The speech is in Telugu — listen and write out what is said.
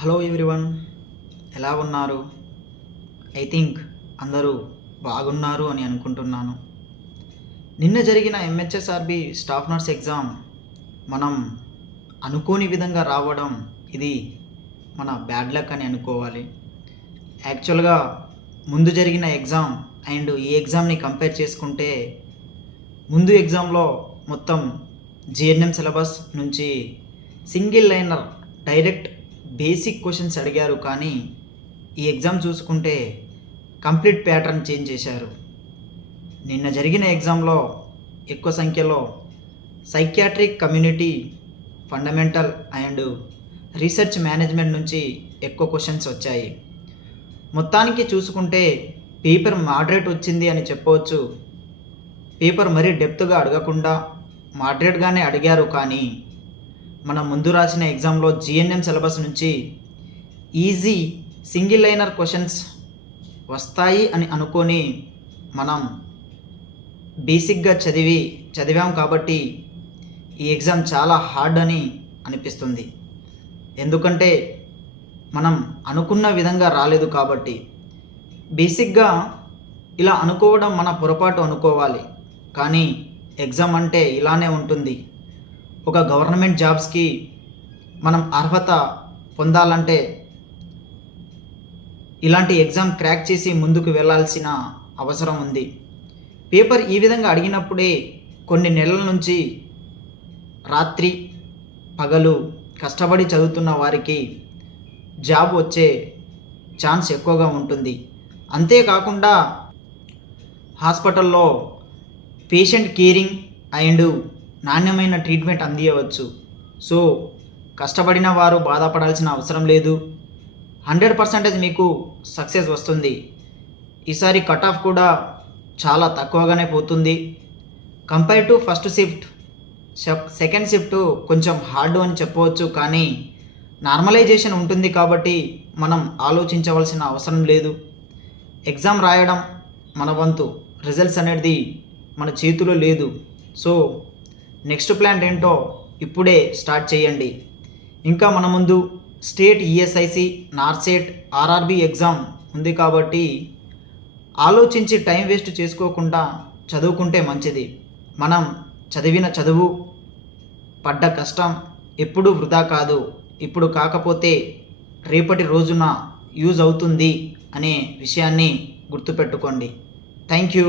హలో ఎవ్రీవన్, ఎలా ఉన్నారు? ఐ థింక్ అందరూ బాగున్నారు అని అనుకుంటున్నాను. నిన్న జరిగిన ఎంహెచ్ఎస్ఆర్బి స్టాఫ్ నర్స్ ఎగ్జామ్ మనం అనుకోని విధంగా రావడం ఇది మన బ్యాడ్ లక్ అని అనుకోవాలి. యాక్చువల్గా ముందు జరిగిన ఎగ్జామ్ అండ్ ఈ ఎగ్జామ్ని కంపేర్ చేసుకుంటే ముందు ఎగ్జామ్లో మొత్తం జిఎన్ఎం సిలబస్ నుంచి single liner direct basic questions అడిగారు, కానీ ఈ ఎగ్జామ్ చూసుకుంటే కంప్లీట్ ప్యాటర్న్ చేంజ్ చేశారు. నిన్న జరిగిన ఎగ్జామ్లో ఎక్కువ సంఖ్యలో psychiatric community, fundamental and research management నుంచి ఎక్కువ క్వశ్చన్స్ వచ్చాయి. మొత్తానికి చూసుకుంటే పేపర్ మోడరేట్ వచ్చింది అని చెప్పవచ్చు. పేపర్ మరీ డెప్త్గా అడగకుండా మోడరేట్గానే అడిగారు, కానీ మనం ముందు రాసిన ఎగ్జామ్లో జిఎన్ఎం సిలబస్ నుంచి ఈజీ సింగిల్ లైనర్ క్వశ్చన్స్ వస్తాయి అని అనుకొని మనం బేసిక్గా చదివాం కాబట్టి ఈ ఎగ్జామ్ చాలా హార్డ్ అని అనిపిస్తుంది. ఎందుకంటే మనం అనుకున్న విధంగా రాలేదు కాబట్టి. బేసిక్గా ఇలా అనుకోవడం మన పొరపాటు అనుకోవాలి, కానీ ఎగ్జామ్ అంటే ఇలానే ఉంటుంది. ఒక గవర్నమెంట్ జాబ్స్కి మనం అర్హత పొందాలంటే ఇలాంటి ఎగ్జామ్ క్రాక్ చేసి ముందుకు వెళ్ళాల్సిన అవసరం ఉంది. పేపర్ ఈ విధంగా అడిగినప్పుడే కొన్ని నెలల నుంచి రాత్రి పగలు కష్టపడి చదువుతున్న వారికి జాబ్ వచ్చే ఛాన్స్ ఎక్కువగా ఉంటుంది. అంతేకాకుండా హాస్పిటల్లో పేషెంట్ కేరింగ్ అండ్ నాణ్యమైన ట్రీట్మెంట్ అందించవచ్చు. సో కష్టపడిన వారు బాధపడాల్సిన అవసరం లేదు. 100% మీకు సక్సెస్ వస్తుంది. ఈసారి కట్ ఆఫ్ కూడా చాలా తక్కువగానే పోతుంది. Compare to first shift, second shift కొంచెం హార్డ్ అని చెప్పవచ్చు, కానీ నార్మలైజేషన్ ఉంటుంది కాబట్టి మనం ఆలోచించవలసిన అవసరం లేదు. ఎగ్జామ్ రాయడం మన వంతు, రిజల్ట్స్ అనేది మన చేతిలో లేదు. సో నెక్స్ట్ ప్లాన్ ఏంటో ఇప్పుడే స్టార్ట్ చేయండి. ఇంకా మన ముందు స్టేట్ ఈఎస్ఐసి, నార్సెట్, ఆర్ఆర్బి ఎగ్జామ్ ఉంది కాబట్టి ఆలోచించి టైం వేస్ట్ చేసుకోకుండా చదువుకుంటే మంచిది. మనం చదివిన చదువు, పడ్డ కష్టం ఎప్పుడూ వృధా కాదు. ఇప్పుడు కాకపోతే రేపటి రోజున యూజ్ అవుతుంది అనే విషయాన్ని గుర్తుపెట్టుకోండి. Thank you.